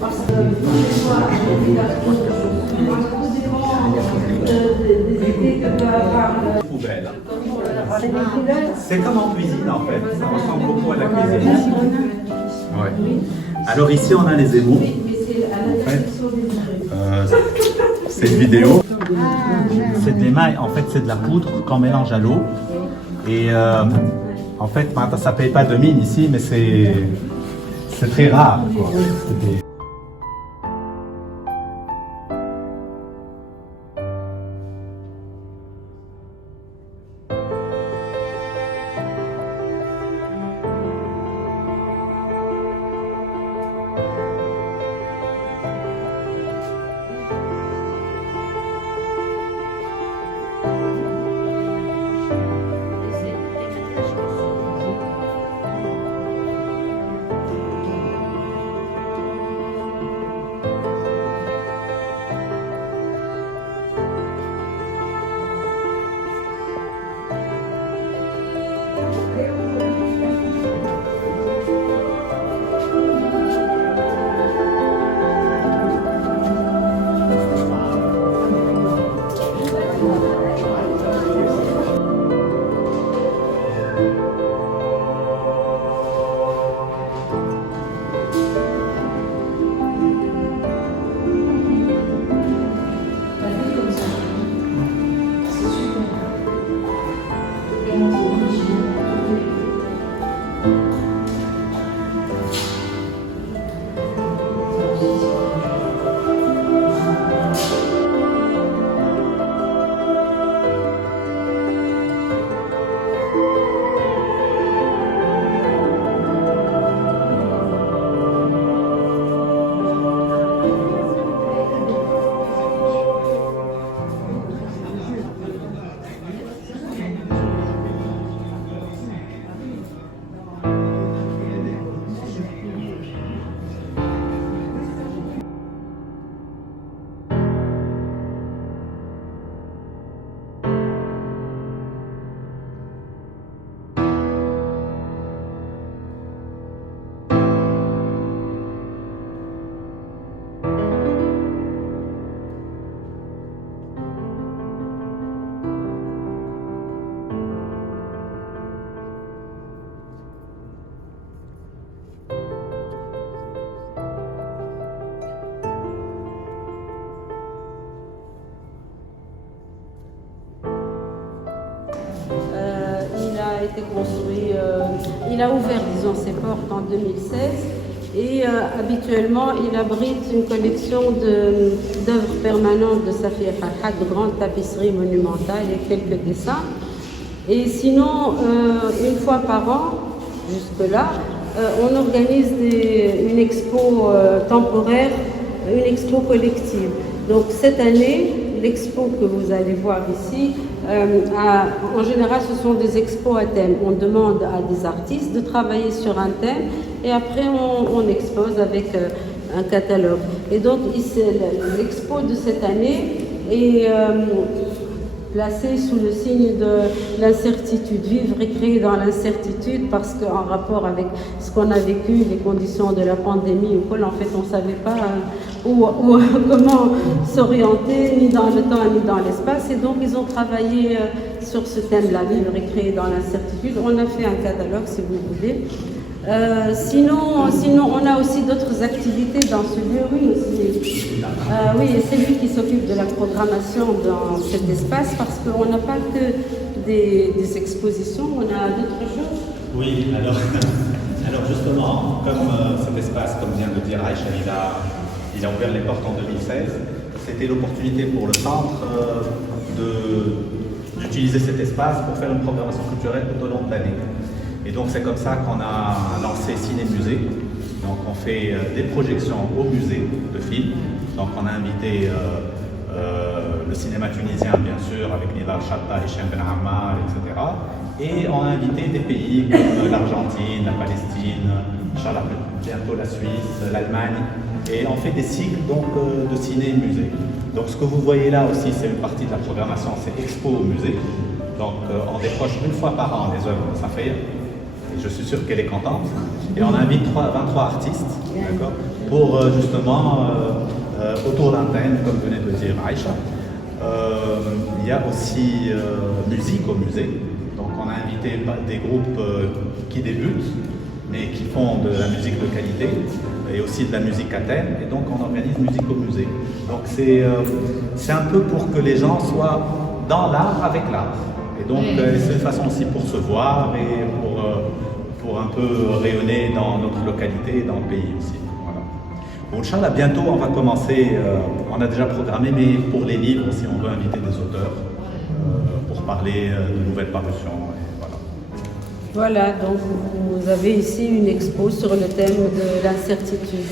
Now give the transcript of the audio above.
Parce que poubelle. C'est comme en cuisine en fait, ça ressemble beaucoup à la cuisine. Ouais. Alors ici on a les émaux. En fait, c'est une vidéo. C'est de l'émail, en fait c'est de la poudre qu'on mélange à l'eau. Et en fait, ça ne paye pas de mine ici, mais c'est très rare, quoi. Été construit, il a ouvert, disons, ses portes en 2016 et habituellement il abrite une collection d'œuvres permanentes de Safi Farhat, de grandes tapisseries monumentales et quelques dessins. Et sinon, une fois par an, jusque-là, on organise une expo temporaire, une expo collective. Donc cette année, l'expo que vous allez voir ici, en général ce sont des expos à thème. On demande à des artistes de travailler sur un thème et après on expose avec un catalogue. Et donc l'expo de cette année est placée sous le signe de l'incertitude, vivre et créer dans l'incertitude, parce qu'en rapport avec ce qu'on a vécu, les conditions de la pandémie, en fait on ne savait pas comment s'orienter, ni dans le temps ni dans l'espace, et donc ils ont travaillé sur ce thème-là, vivre et créer dans l'incertitude. On a fait un catalogue si vous voulez. Sinon, on a aussi d'autres activités dans ce lieu. Oui, et c'est lui qui s'occupe de la programmation dans cet espace, parce qu'on n'a pas que des expositions, on a d'autres choses. Oui, alors justement, comme cet espace, comme vient de dire Aïcha, il a ouvert les portes en 2016, c'était l'opportunité pour le centre d'utiliser cet espace pour faire une programmation culturelle tout au long de l'année. Et donc c'est comme ça qu'on a lancé Ciné-Musée. Donc on fait des projections au musée de films. Donc on a invité le cinéma tunisien bien sûr avec Nidar Chatta, Hichem Ben Ammar, etc. Et on a invité des pays comme l'Argentine, la Palestine, Inch'Allah bientôt la Suisse, l'Allemagne. Et on fait des cycles donc, de ciné-musée. Donc ce que vous voyez là aussi, c'est une partie de la programmation, c'est Expo au musée. Donc on décroche une fois par an les œuvres de Safia. Je suis sûr qu'elle est contente. Et on invite 23 artistes, d'accord, pour justement, autour d'un thème, comme venait de dire Aïcha. Il y a aussi musique au musée. Donc on a invité des groupes qui débutent, mais qui font de la musique de qualité, et aussi de la musique à thème. Et donc on organise musique au musée. Donc c'est un peu pour que les gens soient dans l'art avec l'art. Et donc c'est une façon aussi pour se voir et pour un peu rayonner dans notre localité et dans le pays aussi. Voilà. Bon, Inch'Allah, bientôt on va commencer, on a déjà programmé, mais pour les livres aussi, on veut inviter des auteurs pour parler de nouvelles parutions. Et voilà. Voilà, donc vous avez ici une expo sur le thème de l'incertitude.